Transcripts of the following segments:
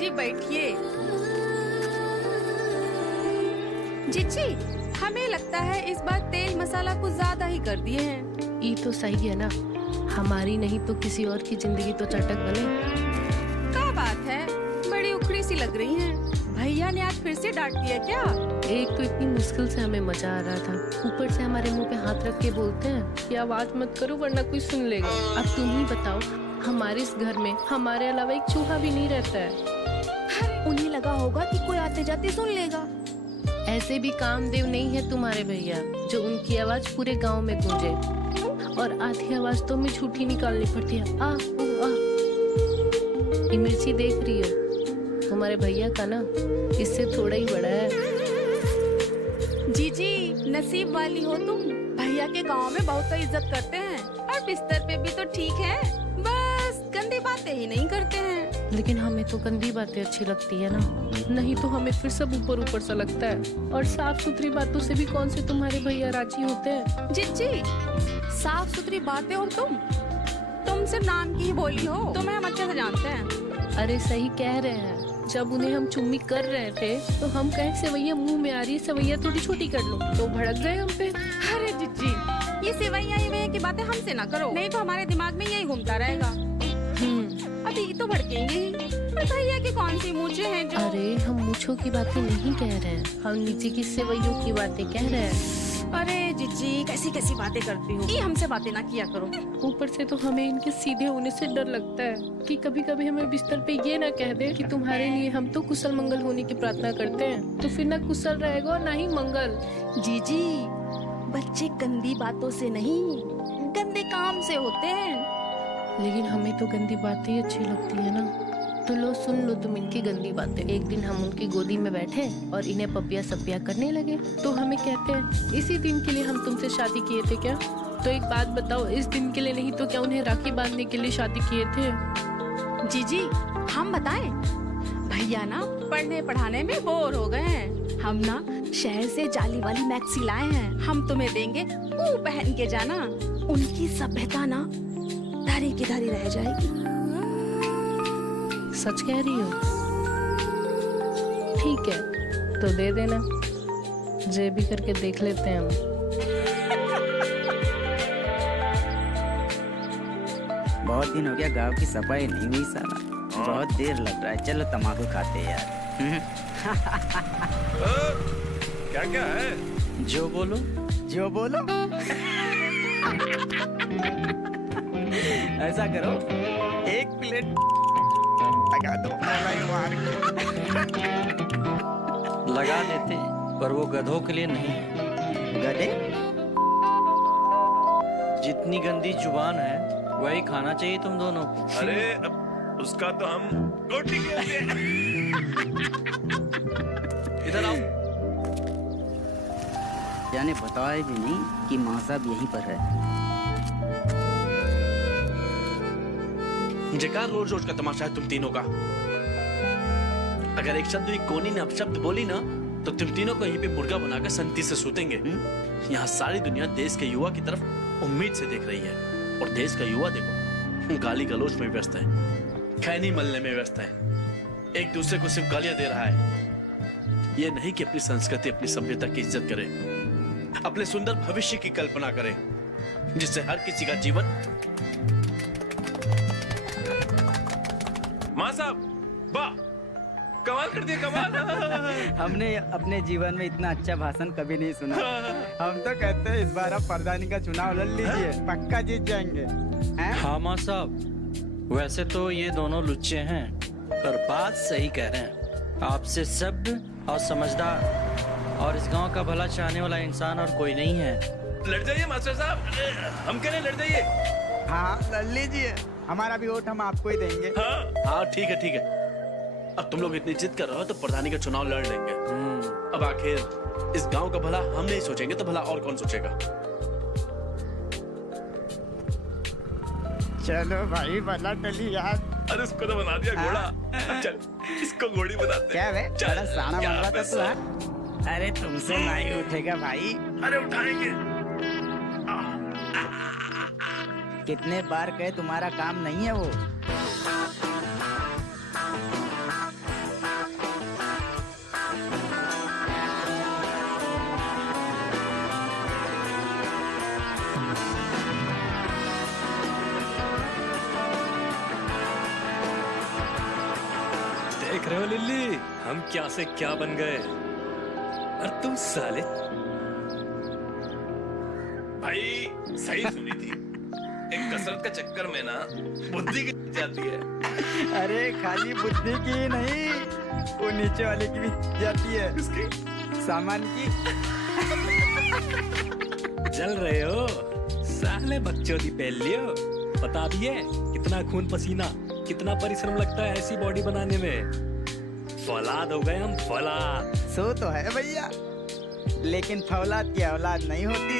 जी बैठिए। जीजी, हमें लगता है इस बार तेल मसाला कुछ ज्यादा ही कर दिए हैं। ये तो सही है ना, हमारी नहीं तो किसी और की जिंदगी तो चटक बने। क्या बात है, बड़ी उखड़ी सी लग रही हैं। भैया ने आज फिर से डांट दिया क्या? एक तो इतनी मुश्किल से हमें मजा आ रहा था, ऊपर से हमारे मुंह पे हाथ रख के बोलते हैं कि आवाज मत करो वरना कोई सुन लेगा। अब तुम ही बताओ, हमारे इस घर में हमारे अलावा एक चूहा भी नहीं रहता है। उन्हें लगा होगा कि कोई आते जाते सुन लेगा। ऐसे भी कामदेव नहीं है तुम्हारे भैया जो उनकी आवाज पूरे गांव में गूंजे, और आधी आवाज तो हमें झूठी निकालनी पड़ती है। आ ये मिर्ची देख रही हो, तुम्हारे भैया का ना इससे थोड़ा ही बड़ा है। जीजी, नसीब वाली हो तुम, भैया के गांव में बहुत इज्जत करते हैं और बिस्तर पे भी तो ठीक है, बस गंदी बातें ही नहीं करते हैं। लेकिन हमें तो गंदी बातें अच्छी लगती है ना, नहीं तो हमें फिर सब ऊपर ऊपर सा लगता है। और साफ सुथरी बातों से भी कौन से तुम्हारे भैया राजी होते हैं। जीजी, साफ सुथरी बातें और तुम सिर्फ नाम की ही बोली हो, तुम्हें हम अच्छे से जानते हैं। अरे सही कह रहे हैं, जब उन्हें हम चुम्मी कर रहे थे तो हम कहे सेवैया मुंह में आ रही है, सेवैया थोड़ी छोटी कर लो, तो भड़क गए हम पे। अरे जीजी, ये सेवैया की बातें हमसे ना करो, नहीं तो हमारे दिमाग में यही घूमता रहेगा। अभी तो भड़केंगे ही। भैया के कौन सी मूछें हैं जो? अरे हम मूछों की बातें नहीं कह रहे हैं, हम नीचे की सेवैयों की बातें कह रहे हैं। अरे जीजी, कैसी कैसी बातें करती हो, ये हमसे बातें ना किया करो। ऊपर से तो हमें इनके सीधे होने से डर लगता है कि कभी कभी हमें बिस्तर पे ये ना कह दे कि तुम्हारे लिए हम तो कुशल मंगल होने की प्रार्थना करते हैं, तो फिर ना कुशल रहेगा और ना ही मंगल। जीजी, बच्चे गंदी बातों से नहीं, गंदे काम से होते हैं। लेकिन हमें तो गंदी बातें ही अच्छी लगती है ना, तो लो सुन लो तुम इनकी गंदी बातें। एक दिन हम उनकी गोदी में बैठे और इन्हें पपिया सपिया करने लगे, तो हमें कहते हैं इसी दिन के लिए हम तुमसे शादी किए थे क्या? तो एक बात बताओ, इस दिन के लिए नहीं तो क्या उन्हें राखी बांधने के लिए शादी किए थे? जीजी, हम बताएं, भैया ना पढ़ने पढ़ाने में बोर हो गए हैं। हम ना शहर से जाली वाली मैक्सी लाए हैं, हम तुम्हें देंगे, वो पहन के जाना। उनकी सभ्यता ना धरी की धरी रह जाएगी। सच कह रही हो? ठीक है, तो दे देना, जे भी करके देख लेते हैं हम। बहुत दिन हो गया गांव की सफाई नहीं हुई साला, बहुत देर लग रहा है। चलो तम्बाकू खाते हैं यार। क्या क्या है? जो बोलो जो बोलो। ऐसा करो, एक प्लेट लगा दो। लगा देते, पर वो गधों के लिए नहीं। गधे? जितनी गंदी जुबान है वही खाना चाहिए तुम दोनों को। अरे उसका तो हम रोटी कहते हैं। इधर आओ। जाने बताए भी नहीं कि माँ साहब यहीं पर है। मुझे कहा रोज रोज का तमाशा है तुम तीनों का। अगर एक शब्द भी कोनी ने अपशब्द बोली ना, तो तुम तीनों को यहीं पे मुर्गा बनाकर संती से सूतेंगे। यहाँ सारी दुनिया देश के युवा की तरफ उम्मीद से देख रही है, और देश का युवा देखो गाली गलौज में व्यस्त है, खैनी मलने में व्यस्त है, एक दूसरे को सिर्फ गालियां दे रहा है। ये नहीं कि अपनी संस्कृति अपनी सभ्यता की इज्जत करे, अपने सुंदर भविष्य की कल्पना करे, जिससे हर किसी का जीवन। मां साहब, वाह, कमाल कर दिया, कमाल। हमने अपने जीवन में इतना अच्छा भाषण कभी नहीं सुना। हम तो कहते हैं इस बार आप प्रधानी का चुनाव लड़ लीजिए, पक्का जीत जाएंगे। हाँ माँ साहब, वैसे तो ये दोनों लुच्चे हैं, पर बात सही कह रहे हैं। आपसे सभ्य और समझदार और इस गांव का भला चाहने वाला इंसान और कोई नहीं है। लड़ जाइए मास्टर साहब, हम कह रहे लड़ जाइए। हाँ लड़ लीजिए, हमारा भी वोट हम आपको ही देंगे। हाँ ठीक है ठीक है। अब तुम लोग इतनी जिद कर रहे हो तो प्रधानी का चुनाव लड़ लेंगे। अब आखिर इस गांव का भला हम नहीं सोचेंगे तो भला और कौन सोचेगा? चलो भाई, भला टली यार। अरे उसको तो बना दिया घोड़ा। चल इसको घोड़ी बनाते हैं। क्या वे? चल, बड़ा साना क्या बन रहा था पैसा? तू, हाँ? अरे तुमसे नहीं उठेगा भाई। अरे उठाएंगे। कितने बार कहे तुम्हारा काम नहीं है वो। रहे हो लिल्ली, हम क्या से क्या बन गए। और तुम साले भाई सही सुनी थी। एक कसरत का चक्कर में ना बुद्धि की जाती है। अरे खाली बुद्धि की ही नहीं, वो नीचे वाले की भी जाती है। किसकी? सामान की। जल रहे हो साले बकचोदी पहन लियो। पता भी है कितना खून पसीना, कितना परिश्रम लगता है ऐसी बॉडी बनाने में। फौलाद हो गए हम, फौलाद। सो तो है भैया, लेकिन फौलाद की औलाद नहीं होती।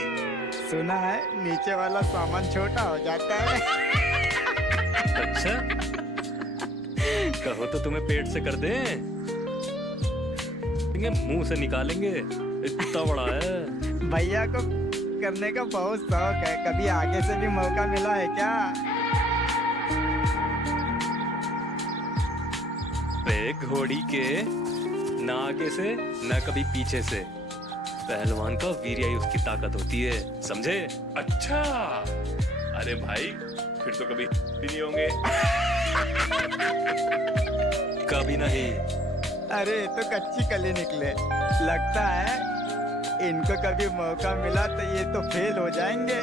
सुना है नीचे वाला सामान छोटा हो जाता है। अच्छा, कहो तो तुम्हें पेट से कर दें, मुंह से निकालेंगे, इतना बड़ा है। भैया को करने का बहुत शौक है, कभी आगे से भी मौका मिला है क्या? पे घोड़ी के ना आगे से ना कभी पीछे से। पहलवान का वीर्य ही उसकी ताकत होती है, समझे? अच्छा, अरे भाई फिर तो कभी भी नहीं होंगे। कभी नहीं। अरे तो कच्ची कली निकले। लगता है इनको कभी मौका मिला तो ये तो फेल हो जाएंगे।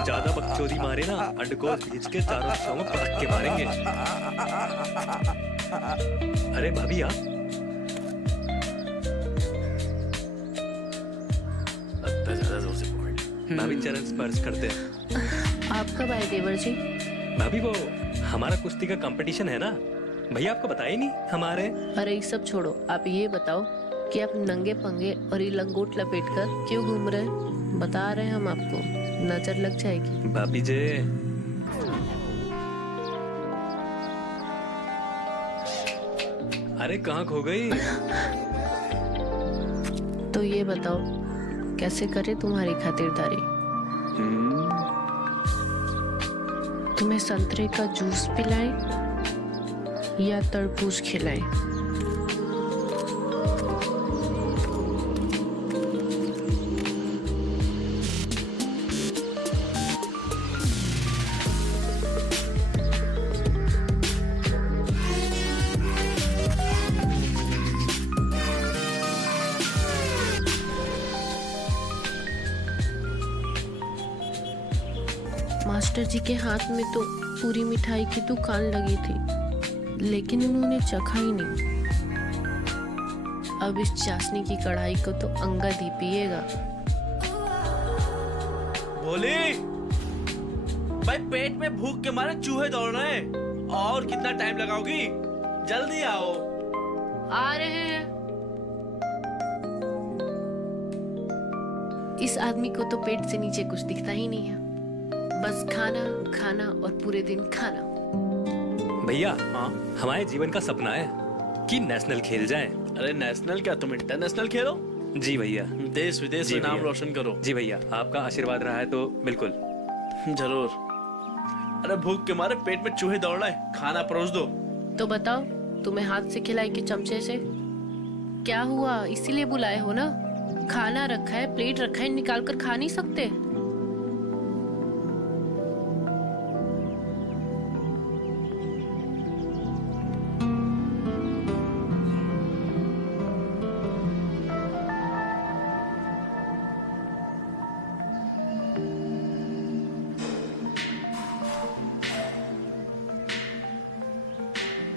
ज्यादा बकचोदी मारे ना, अंडकोश खींच के चारों दिशाओं में पटक के मारेंगे। अरे भाभी आप लगता है ज्यादा जोर से पकड़। भाभी चरण स्पर्श करते हैं। आप कब आए देवर जी? भाभी वो हमारा कुश्ती का कंपटीशन है ना, भैया आपको बताया नहीं हमारे। अरे ये सब छोड़ो, आप ये बताओ कि आप नंगे पंगे और ये लंगोट लपेट कर क्यों घूम रहे हैं? बता रहे हैं हम आपको, नजर लग जाएगी। भाभी जी अरे कहाँ खो गई? तो ये बताओ कैसे करे तुम्हारी खातिरदारी? तुम्हें संतरे का जूस पिलाएं या तरबूज खिलाएं? मास्टर जी के हाथ में तो पूरी मिठाई की दुकान लगी थी, लेकिन उन्होंने चखा ही नहीं। अब इस चाशनी की कढ़ाई को तो अंगद ही पिएगा। भोली भाई, पेट में भूख के मारे चूहे दौड़ रहे हैं। और कितना टाइम लगाओगी? जल्दी आओ। आ रहे हैं। इस आदमी को तो पेट से नीचे कुछ दिखता ही नहीं है, बस खाना खाना और पूरे दिन खाना। भैया हाँ, हमारे जीवन का सपना है कि नेशनल खेल जाए। अरे नेशनल क्या, तुम इंटरनेशनल खेलो। जी भैया। देश विदेश जी में नाम भैया। रोशन करो। जी भैया, आपका आशीर्वाद रहा है तो बिल्कुल। जरूर। अरे भूख के मारे पेट में चूहे दौड़ रहे, खाना परोस दो। तो बताओ, तुम्हें हाथ से खिलाई कि चमचे से? क्या हुआ, इसीलिए बुलाए हो ना? खाना रखा है, प्लेट रखा है, निकाल कर खा नहीं सकते?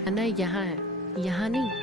खाना यहाँ है, यहाँ नहीं।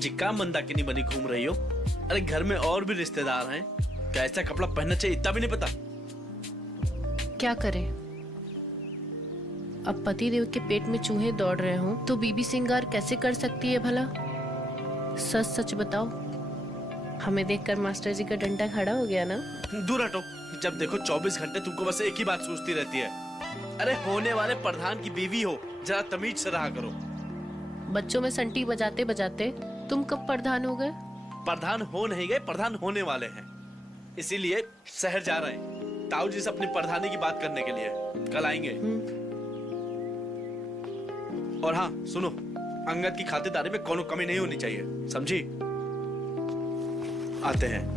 जिक्का मंदाकिनी बनी घूम रही हो? अरे घर में और भी रिश्तेदार हैं, कैसा कपड़ा पहनना चाहिए इतना भी नहीं पता? क्या करें, अब पति देव के पेट में चूहे दौड़ रहे हों तो बीबी सिंगार कैसे कर सकती है भला? सच सच बताओ। हमें देखकर मास्टर जी का डंडा खड़ा हो गया ना? दूर हटो। जब देखो 24 घंटे तुमको बस एक ही बात सोचती रहती है। अरे होने वाले प्रधान की बीवी हो, जरा तमीज से रहा करो। बच्चों में संटी बजाते बजाते तुम कब प्रधान हो गए? प्रधान हो नहीं गए, प्रधान होने वाले हैं। इसीलिए शहर जा रहे हैं ताऊ जी से अपनी प्रधानी की बात करने के लिए। कल आएंगे। और हाँ सुनो, अंगद की खातिरदारी में कोनो कमी नहीं होनी चाहिए, समझी? आते हैं।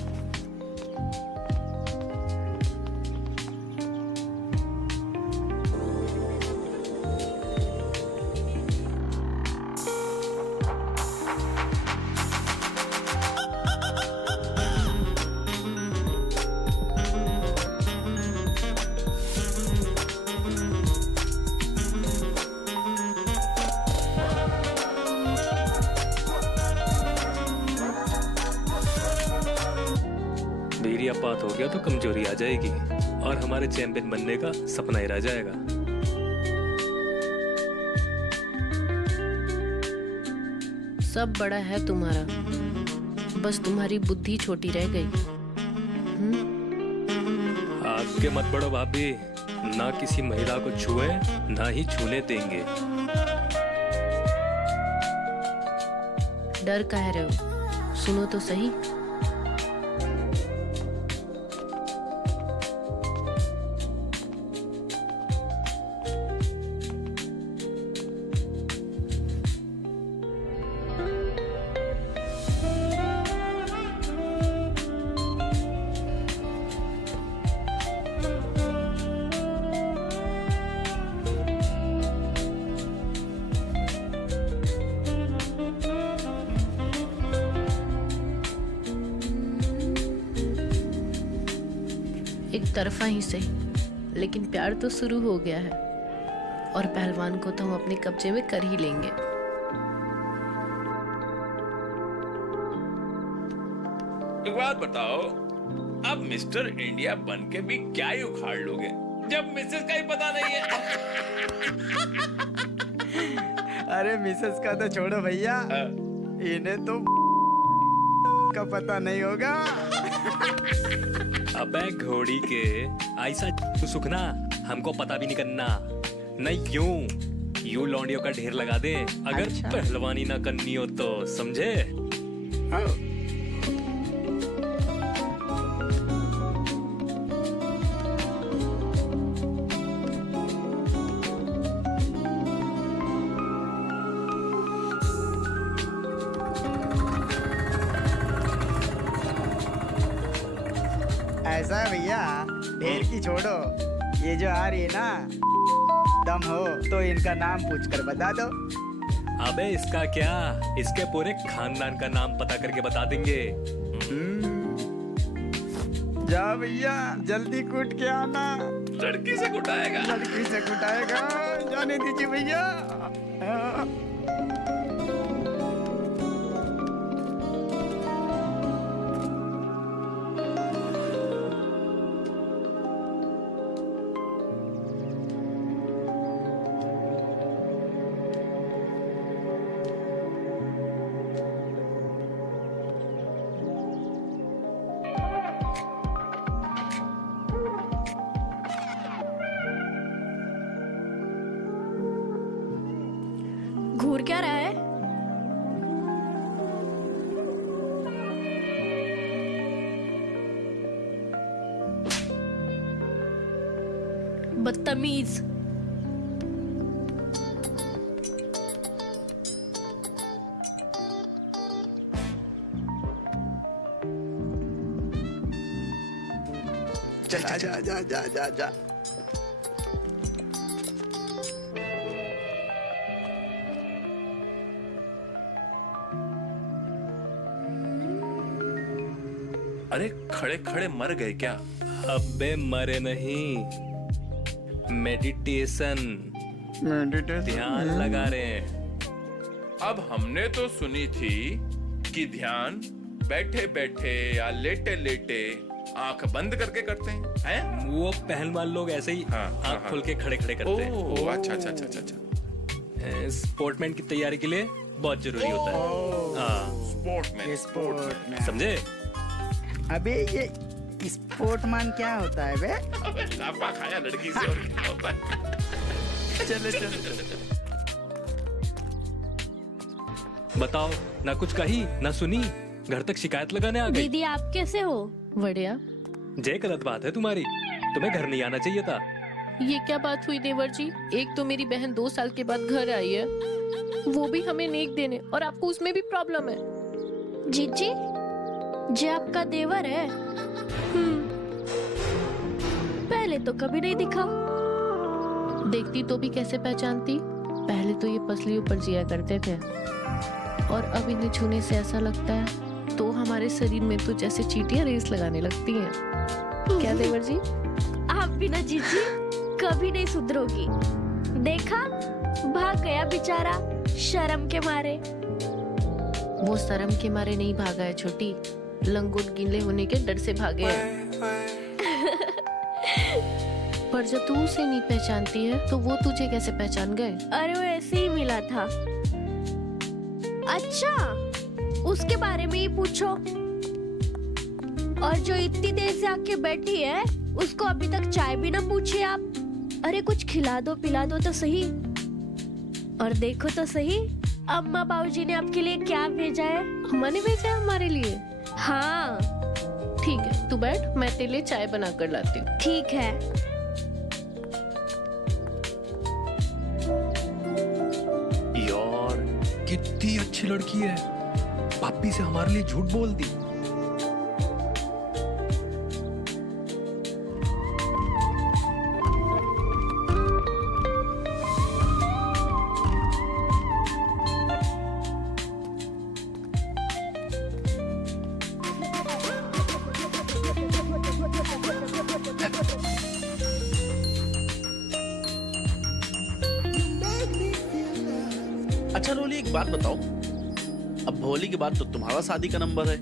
वीर्यपात हो गया तो कमजोरी आ जाएगी और हमारे चैंपियन बनने का सपना ही रह जाएगा। सब बड़ा है तुम्हारा, बस तुम्हारी बुद्धि छोटी रह गई। आगे मत बढ़ो भाभी, ना किसी महिला को छुए ना ही छूने देंगे। डर कह रहे हो? सुनो तो सही। एक तरफा ही सही, लेकिन प्यार तो शुरू हो गया है और पहलवान को तो हम अपने कब्जे में कर ही लेंगे। एक बात बताओ, अब मिस्टर इंडिया बन के भी क्या ही उखाड़ लोगे जब मिसेस का ही पता नहीं है? अरे मिसेस का तो छोड़ो भैया, इन्हें तो का पता नहीं होगा। अबे घोड़ी के ऐसा सुखना हमको पता भी नहीं करना। नहीं यूं लौंडियों का ढेर लगा दे अगर अच्छा। पहलवानी ना करनी हो तो, समझे? ऐसा है भैया, ढेर की छोड़ो, ये जो आ रही है ना, दम हो तो इनका नाम पूछकर बता दो। अबे इसका क्या, इसके पूरे खानदान का नाम पता करके बता देंगे। जा भैया, जल्दी कूट के आना। लड़की से कुटाएगा। लड़की से कुटाएगा, जाने दीजिए भैया। घूर क्या रहा है? बदतमीज। जा जा जा जा जा जा। अरे खड़े खड़े मर गए क्या? अबे मरे नहीं, मेडिटेशन ध्यान लगा रहे हैं। अब हमने तो सुनी थी कि ध्यान बैठे बैठे या लेटे लेटे आंख बंद करके करते हैं? वो पहलवान लोग ऐसे ही हाँ, आंख हाँ, खोल के खड़े खड़े करते हैं। ओह, अच्छा अच्छा अच्छा अच्छा अच्छा। स्पोर्टमैन की तैयारी के लिए बहुत जरूरी होता है। हाँ, स्पोर्टमैन, स्पोर्टमैन। समझे? अबे ये स्पोर्टमैन क्या होता है बे? अबे लापा खाया लड़की से और क्या होता है? चलो चलो। बताओ, ना कुछ कही ना सुनी, घर तक शिकायत लगाने आ गई। दीदी आप कैसे हो? बढ़िया। जे गलत बात है तुम्हारी, तुम्हें घर नहीं आना चाहिए था। ये क्या बात हुई देवर जी? एक तो मेरी बहन 2 साल के बाद घर आई है, वो भी हमें नेक देने, और आपको उसमें भी प्रॉब्लम है। जीजी जे आपका देवर है? पहले तो कभी नहीं दिखा। देखती तो भी कैसे पहचानती? पहले तो ये पसली ऊपर जिया करते थे, और अब इन्हें छूने से ऐसा लगता है तो हमारे शरीर में तो जैसे चींटियां रेस लगाने लगती हैं। क्या देवर जी? आप भी ना जीजी कभी नहीं सुधरोगी। देखा, भाग गया बेचारा शर्म के मारे। वो शर्म के मारे नहीं भागा है छोटी, लंगोट गीले होने के डर से भागे हैं। पर जब तू उसे नहीं पहचानती है तो वो तुझे कैसे पहचान गए? अरे वो ऐसे ही मिला था। अच्छा, उसके बारे में ही पूछो। और जो इतनी देर से आके बैठी है उसको अभी तक चाय भी ना पूछे आप। अरे कुछ खिला दो पिला दो तो सही। और देखो तो सही, अम्मा बाबूजी ने आपके लिए क्या भेजा है। अम्मा ने भेजा है हमारे लिए? हाँ ठीक है, तू बैठ, मैं तेरे लिए चाय बना कर लाती हूँ। ठीक है। यार कितनी अच्छी लड़की है, पापी से हमारे लिए झूठ बोल दी। अच्छा रोली, एक बात बताओ, अब भोली के बाद तो तुम्हारा शादी का नंबर है,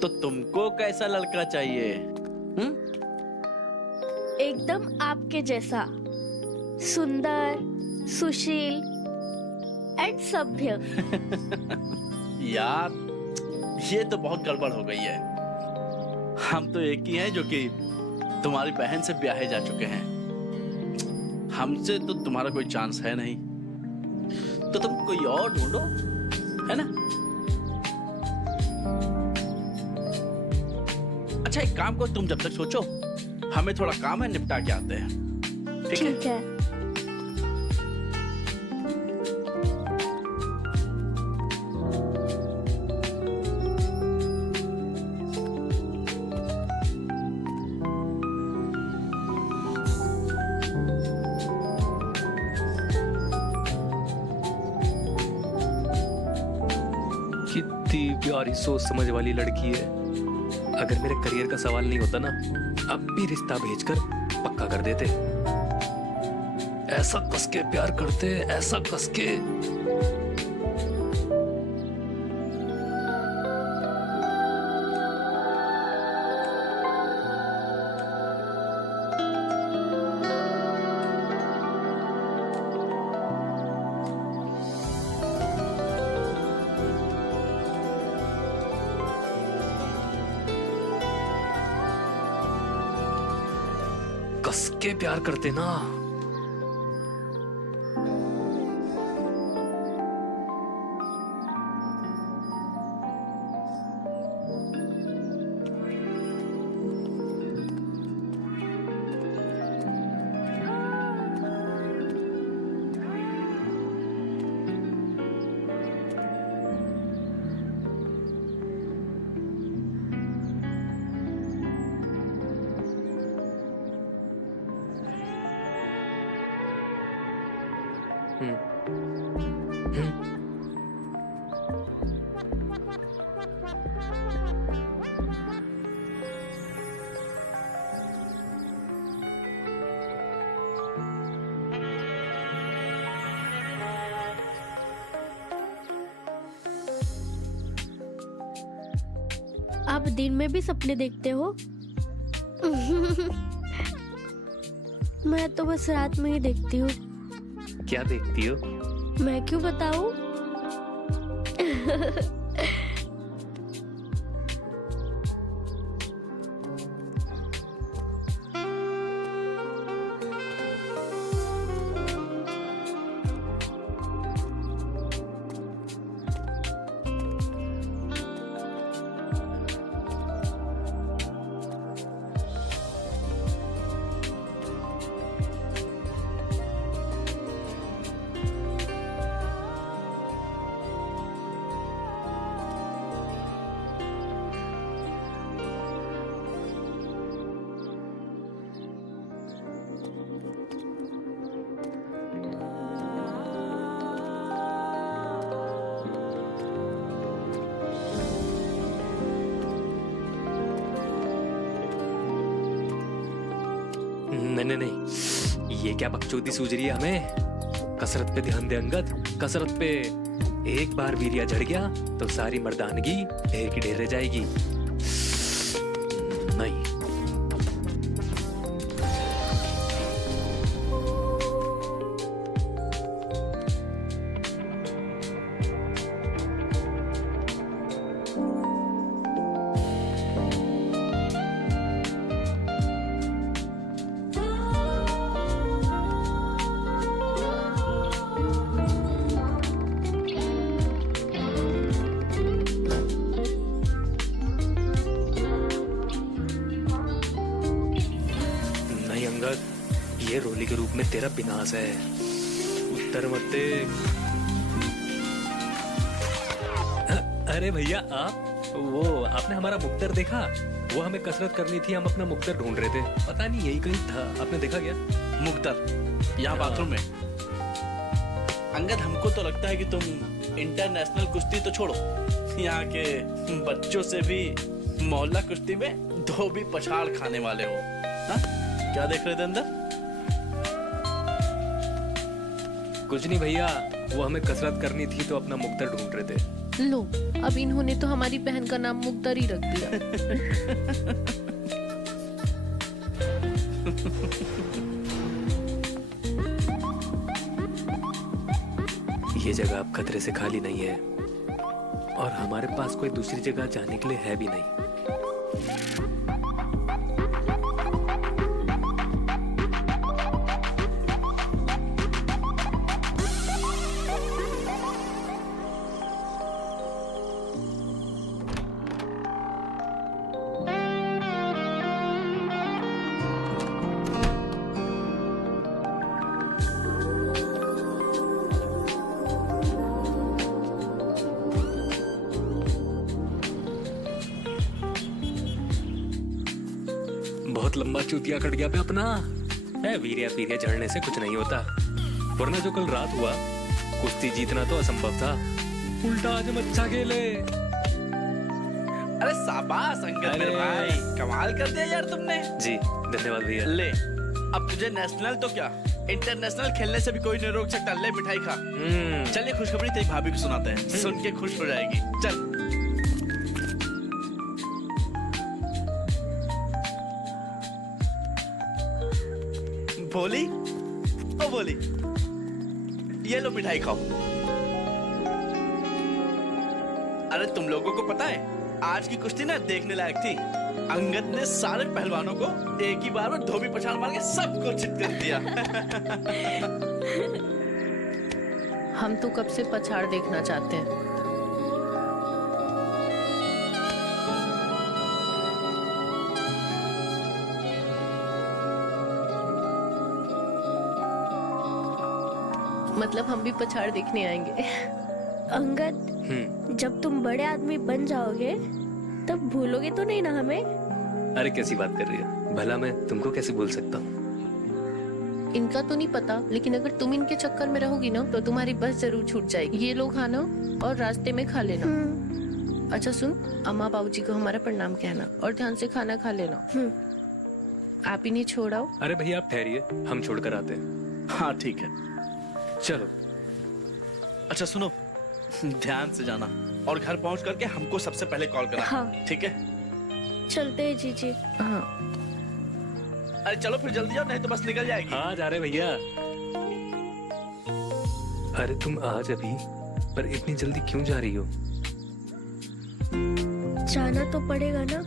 तो तुमको कैसा लड़का चाहिए? एकदम आपके जैसा, सुंदर, सुशील एंड सभ्य। यार ये तो बहुत गड़बड़ हो गई है। हम तो एक ही हैं जो कि तुम्हारी बहन से ब्याहे जा चुके हैं। हमसे तो तुम्हारा कोई चांस है नहीं, तो तुम कोई और ढूंढो, है ना? अच्छा एक काम करो, तुम जब तक सोचो, हमें थोड़ा काम है, निपटा के आते हैं। ठीक है? ठीक है। कितनी प्यारी सोच समझ वाली लड़की है। अगर मेरे करियर का सवाल नहीं होता ना, अब भी रिश्ता भेजकर पक्का कर देते। ऐसा कस के प्यार करते, ऐसा कस के। कस के प्यार करते ना। आप दिन में भी सपने देखते हो? मैं तो बस रात में ही देखती हूँ। क्या देखती हो? मैं क्यों बताऊँ? नहीं नहीं नहीं, ये क्या बकचोदी सूझ रही है हमें? कसरत पे ध्यान दे अंगद, कसरत पे। एक बार वीर्या झड़ गया तो सारी मर्दानगी ढेर की ढेर रह जाएगी। नहीं। ये रोली के रूप में तेरा विनाश है। उत्तर मत दे। अरे भैया आप, वो आपने हमारा मुक्तर देखा? वो हमें कसरत करनी थी, हम अपना मुक्तर ढूंढ रहे थे। पता नहीं यही कहीं था, आपने देखा क्या? मुक्तर यहाँ बाथरूम में। अंगद हमको तो लगता है कि तुम इंटरनेशनल कुश्ती तो छोड़ो, यहाँ के बच्चों से भी मोहल्ला कुश्ती में धोबी पछाड़ खाने वाले हो। हा? क्या देख रहे थे अंदर? कुछ नहीं भैया, वो हमें कसरत करनी थी तो अपना मुक्तर ढूंढ रहे थे। लो, अब इन्होंने तो हमारी बहन का नाम मुक्तर ही रख दिया। ये जगह अब खतरे से खाली नहीं है और हमारे पास कोई दूसरी जगह जाने के लिए है भी नहीं। बहुत लंबा चूतिया कट गया पे अपना है। वीर्या पीरिया झड़ने से कुछ नहीं होता, वरना जो कल रात हुआ कुश्ती जीतना तो असंभव था। उल्टा आज हम अच्छा खेले। अरे शाबाश अंगद मेरे भाई, कमाल कर दिया यार तुमने। जी धन्यवाद भैया। ले, अब तुझे नेशनल तो क्या इंटरनेशनल खेलने से भी कोई नहीं रोक सकता। ले मिठाई खा। चलिए खुशखबरी तेरी भाभी को सुनाते हैं, सुन के खुश हो जाएगी। चल। बोली, ओ बोली, ये लो मिठाई खाओ। अरे तुम लोगों को पता है आज की कुश्ती ना देखने लायक थी। अंगद ने सारे पहलवानों को एक ही बार में धोबी पछाड़ मार के सबको चित कर दिया। हम तो कब से पछाड़ देखना चाहते हैं। मतलब हम भी पछाड़ देखने आएंगे। अंगद, जब तुम बड़े आदमी बन जाओगे तब भूलोगे तो नहीं ना हमें? अरे कैसी बात कर रही है, भला मैं तुमको कैसे भूल सकता हूँ? इनका तो नहीं पता, लेकिन अगर तुम इनके चक्कर में रहोगी ना तो तुम्हारी बस जरूर छूट जाएगी। ये लो खाना और रास्ते में खा लेना। अच्छा सुन, अम्मा बाबूजी को हमारा प्रणाम कहना और ध्यान से खाना खा लेना। आप इन्हें छोड़ाओ। अरे भैया आप ठहरिए, हम छोड़कर आते हैं। हाँ ठीक है, चलो। अच्छा सुनो, ध्यान से जाना और घर पहुंच करके हमको सबसे पहले कॉल करना। हाँ। ठीक है? चलते हैं जीजी। हाँ अरे चलो फिर जल्दी जाओ, नहीं तो बस निकल जाएगी। हाँ जा रहे भैया। अरे तुम आज अभी, पर इतनी जल्दी क्यों जा रही हो? जाना तो पड़ेगा ना।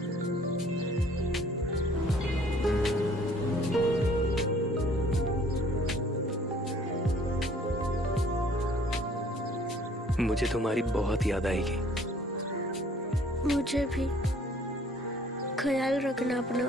मुझे तुम्हारी बहुत याद आएगी। मुझे भी। ख्याल रखना अपना।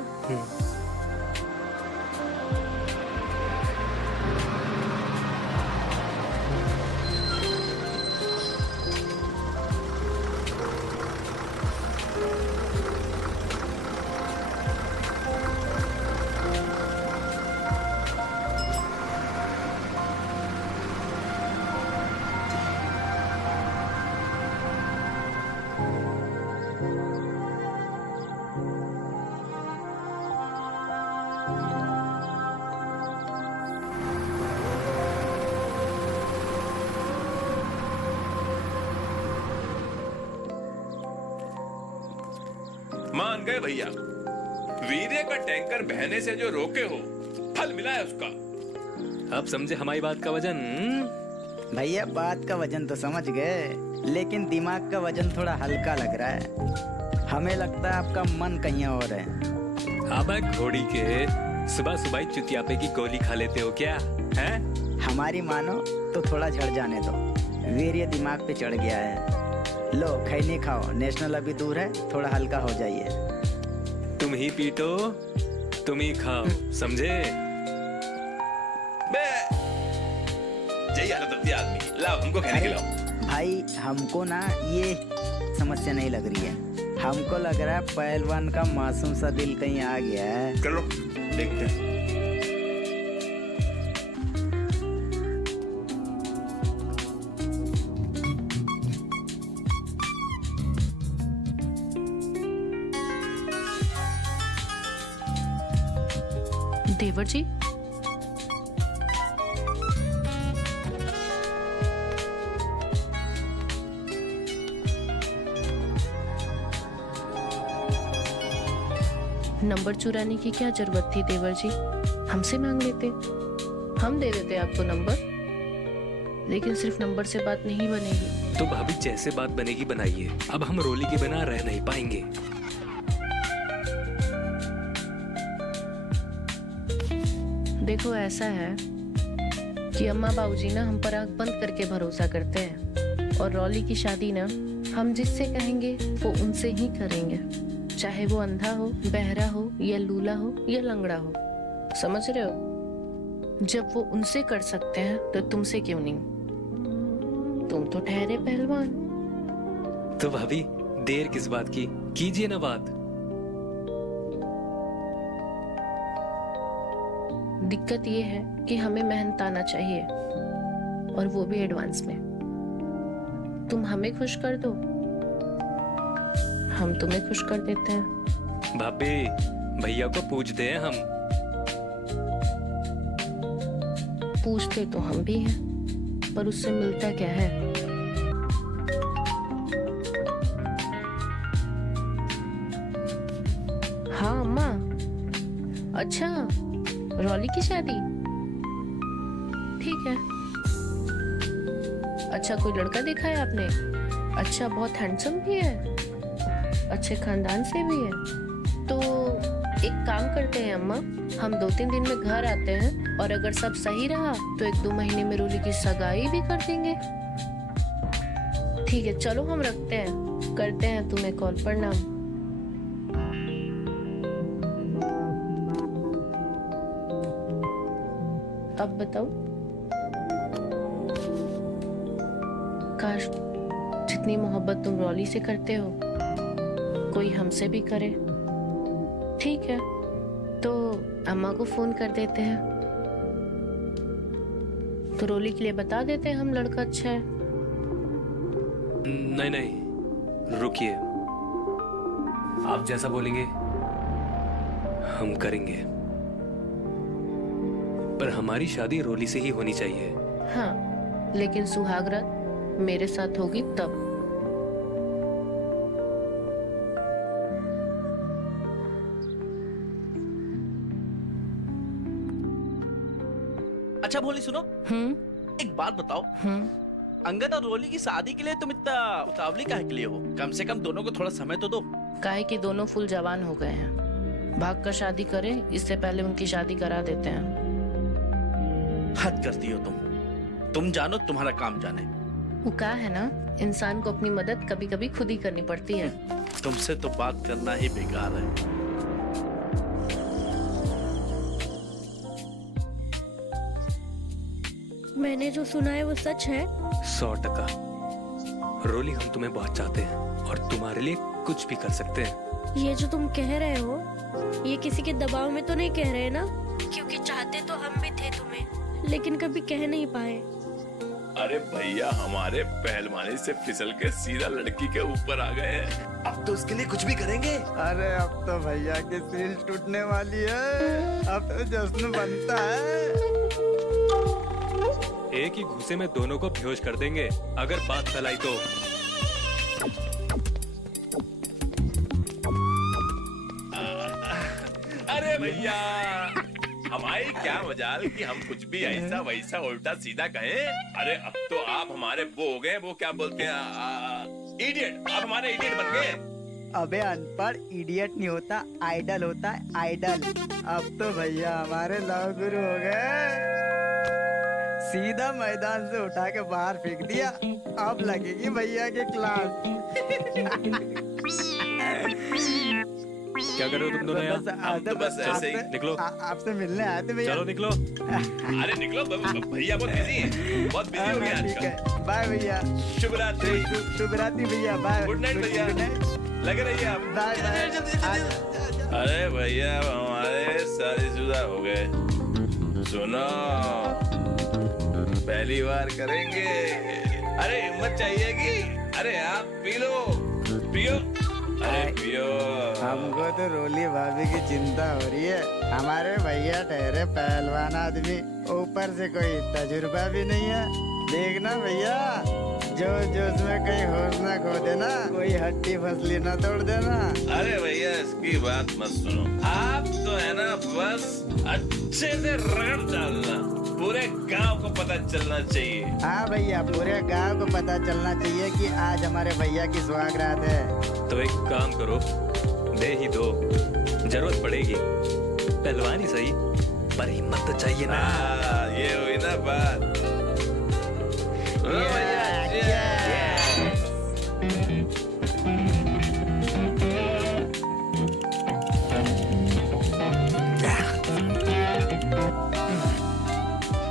मान गए भैया, वीर्य का टैंकर बहने से जो रोके हो, फल मिला है उसका। अब समझे हमारी बात का वजन? भैया बात का वजन तो समझ गए, लेकिन दिमाग का वजन थोड़ा हल्का लग रहा है। हमें लगता है आपका मन कहीं और है। अब घोड़ी के सुबह सुबह चुतियापे की गोली खा लेते हो क्या? हैं? हमारी मानो तो थोड़ा झड़ जाने दो, वीर्य दिमाग पे चढ़ गया है। लो खैनी खाओ, नेशनल अभी दूर है, थोड़ा हल्का हो जाइए। तुम ही पीटो, तुम ही खाओ, समझे? बे यही हालत होती है आदमी की। लाओ हमको खैनी खिलाओ। भाई हमको ना ये समस्या नहीं लग रही है, हमको लग रहा है पहलवान का मासूम सा दिल कहीं आ गया है। चलो देखते हैं। देवर जी, नंबर चुराने की क्या जरूरत थी देवर जी? हमसे मांग लेते, हम दे देते आपको नंबर। लेकिन सिर्फ नंबर से बात नहीं बनेगी। तो भाभी जैसे बात बनेगी बनाइए, अब हम रोली के बिना रह नहीं पाएंगे। देखो ऐसा है कि अम्मा बाबूजी ना हम पर आंख बंद करके भरोसा करते हैं, और रॉली की शादी ना हम जिससे कहेंगे वो उनसे ही करेंगे, चाहे वो अंधा हो, बहरा हो, या लूला हो, या लंगड़ा हो। समझ रहे हो? जब वो उनसे कर सकते हैं तो तुमसे क्यों नहीं? तुम तो ठहरे पहलवान। तो भाभी देर किस बात की, कीजिए ना बात। दिक्कत ये है कि हमें मेहनत आना चाहिए, और वो भी एडवांस में। तुम हमें खुश कर दो, हम तुम्हें खुश कर देते हैं। भाभी भैया को पूछते हैं हम। पूछते तो हम भी हैं, पर उससे मिलता क्या है? हाँ अम्मा। अच्छा, रॉली की शादी? ठीक है। अच्छा कोई लड़का देखा है आपने? अच्छा बहुत हैंडसम भी है, अच्छे खानदान से भी है। तो एक काम करते हैं अम्मा, हम 2-3 दिन में घर आते हैं, और अगर सब सही रहा तो 1-2 महीने में रोली की सगाई भी कर देंगे। ठीक है चलो हम रखते हैं, करते हैं तुम्हें कॉल। प्रणाम। अब बताओ, काश जितनी मोहब्बत तुम रॉली से करते हो कोई हमसे भी करे। ठीक है तो अम्मा को फोन कर देते हैं, तो रोली के लिए बता देते हैं हम लड़का अच्छा है। नहीं नहीं रुकिए, आप जैसा बोलेंगे हम करेंगे, पर हमारी शादी रोली से ही होनी चाहिए। हाँ लेकिन सुहागरात मेरे साथ होगी तब। अच्छा भोली सुनो, एक बात बताओ, अंगद और रोली की शादी के लिए तुम इतना उतावली काहे के लिए हो? कम से कम दोनों को थोड़ा समय तो दो। काहे कि दोनों फुल जवान हो गए हैं, भाग कर शादी करें इससे पहले उनकी शादी करा देते हैं। हद करती हो तुम जानो तुम्हारा काम जाने। वो कहा है ना, इंसान को अपनी मदद कभी कभी खुद ही करनी पड़ती है। तुमसे तो बात करना ही बेकार है। मैंने जो सुना है वो सच है? 100%। रोली, हम तुम्हें बहुत चाहते हैं और तुम्हारे लिए कुछ भी कर सकते हैं। ये जो तुम कह रहे हो, ये किसी के दबाव में तो नहीं कह रहे ना? क्योंकि चाहते तो हम भी थे तुम्हें, लेकिन कभी कह नहीं पाए। अरे भैया, हमारे पहलवानी से फिसल के सीधा लड़की के ऊपर आ गए हैं। अब तो उसके लिए कुछ भी करेंगे। अरे अब तो भैया की सील टूटने वाली है, अब तो जश्न बनता है। एक ही घूसे में दोनों को बेहोश कर देंगे अगर बात फैलाई तो। अरे भैया, हमारी क्या मजाल कि हम कुछ भी ऐसा वैसा उल्टा सीधा कहें। अरे अब तो आप हमारे वो हो गए, वो क्या बोलते हैं, इडियट। आप हमारे इडियट बन गए। अबे अनपढ़, इडियट नहीं होता, आइडल होता है, आइडल। अब तो भैया हमारे लव गुरु हो गए, सीधा मैदान से उठा के बाहर फेंक दिया। अब लगेगी भैया की क्लास। क्या कर रहे हो तुम दोनों यहाँ? हम तो बस ऐसे ही निकलो। आपसे मिलने आए थे भैया। चलो निकलो। अरे निकलो, भैया बहुत बिजी हैं, बहुत बिजी हो गए ठीक आजकल। है, बाय भैया। शुभ रात्रि। शुभ रात्रि भैया, बाय। गुड नाइट भैया। लगे रहिए आप। Bye bye. अरे भैया, हमारे शादीशुदा हो गए। सुनो, पहली बार करेंगे। अरे हिम्मत चाहिएगी। अरे आप पी लो, पियो। अरे पियो। हमको तो रोली भाभी की चिंता हो रही है। हमारे भैया ठहरे पहलवान आदमी, ऊपर से कोई तजुर्बा भी नहीं है। देखना भैया, जोश में कहीं होश ना खो देना, कोई हड्डी फसली ना तोड़ देना। अरे भैया, इसकी बात मत सुनो। आप तो है ना, बस अच्छे से रगड़ डालना, पूरे गांव को पता चलना चाहिए। हाँ भैया, पूरे गांव को पता चलना चाहिए कि आज हमारे भैया की सुहागरात है। तो एक काम करो, दे ही दो, जरूरत पड़ेगी। पहलवानी सही, पर हिम्मत तो चाहिए ना। ये हुई ना बात।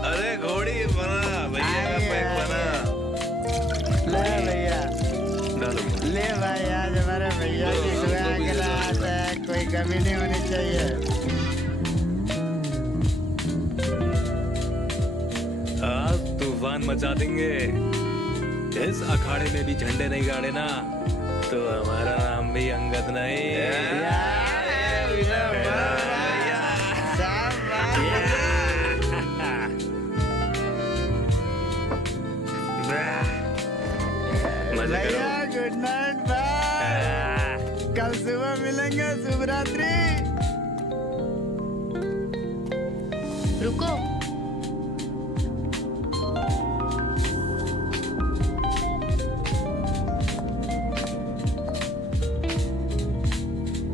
अरे घोड़ी बना, भैया का पैक बना। ले भैया, डालो। ले भाई, आज हमारे भैया की सुहागरात है, कोई कमी नहीं होनी चाहिए। आज तूफान मचा देंगे। इस अखाड़े में भी झंडे नहीं गाड़े ना, तो हमारा नाम भी अंगद नहीं। मजा करो। भैया गुड नाइट, बाय। कल सुबह मिलेंगे, शुभ रात्रि। रुको,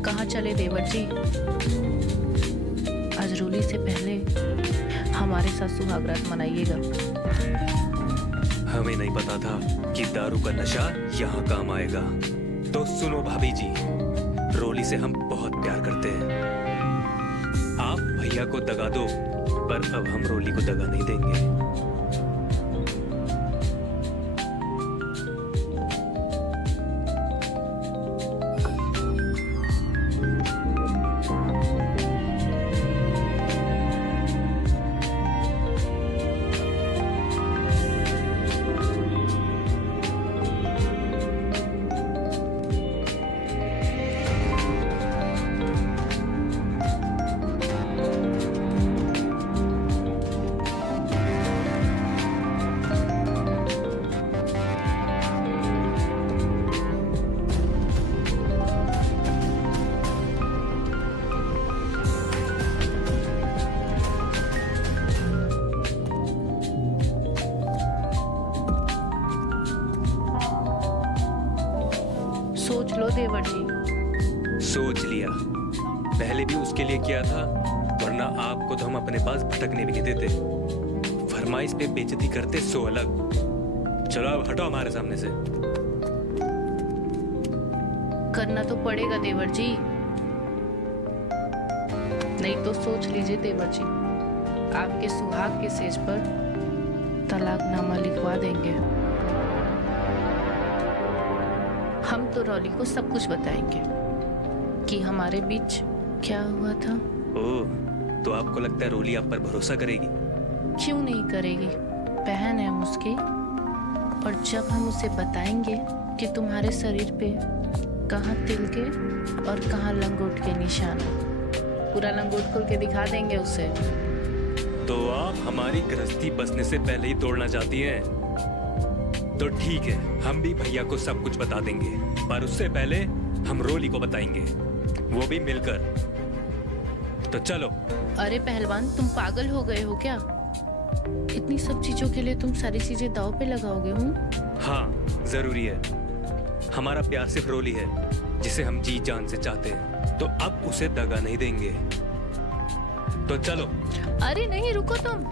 कहाँ चले देवर जी? आज रोली से पहले हमारे साथ सुहागरात मनाइएगा। हमें नहीं पता था कि दारू का नशा यहाँ काम आएगा। तो सुनो भाभी जी, रोली से हम बहुत प्यार करते हैं। आप भैया को दगा दो, पर अब हम रोली को दगा नहीं देंगे। देवर जी। सोच लिया, पहले भी उसके लिए किया था, वरना आपको तो हम अपने पास भटकने भी नहीं देते। फरमाइश पे बेइज्जती करते सो अलग। चलो अब हटो हमारे सामने से। करना तो पड़ेगा देवर जी, नहीं तो सोच लीजिए देवर जी, आपके सुहाग के सेज पर तलाकनामा लिखवा देंगे। हम तो रॉली को सब कुछ बताएंगे कि हमारे बीच क्या हुआ था। ओह, तो आपको लगता है रोली आप पर भरोसा करेगी? क्यों नहीं करेगी, बहन है हम उसकी। और जब हम उसे बताएंगे कि तुम्हारे शरीर पे कहाँ तिल के और कहाँ लंगोट के निशान है, पूरा लंगोट खोल के दिखा देंगे उसे। तो आप हमारी गृहस्थी बसने से पहले ही तोड़ना चाहती हैं? तो ठीक है, हम भी भैया को सब कुछ बता देंगे, पर उससे पहले हम रोली को बताएंगे, वो भी मिलकर। तो चलो। अरे पहलवान, तुम पागल हो गए हो क्या? इतनी सब चीजों के लिए तुम सारी चीजें दांव पे लगाओगे? हाँ, जरूरी है। हमारा प्यार सिर्फ रोली है, जिसे हम जी जान से चाहते हैं, तो अब उसे दगा नहीं देंगे। तो चलो। अरे नहीं, रुको तुम।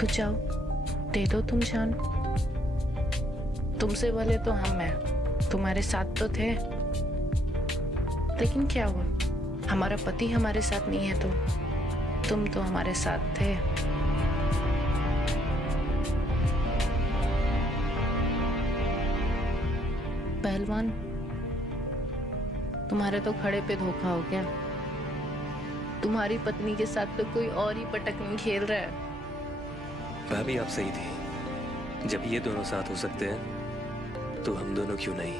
तो जाओ, दे दो तुम जान। तुमसे भले तो हम हैं, तुम्हारे साथ तो थे, लेकिन क्या हुआ, हमारा पति हमारे साथ नहीं है तो तुम तो हमारे साथ थे। पहलवान, तुम्हारे तो खड़े पे धोखा हो गया। तुम्हारी पत्नी के साथ तो कोई और ही पटकनी खेल रहा है। भाभी आप सही थी, जब ये दोनों साथ हो सकते हैं तो हम दोनों क्यों नहीं?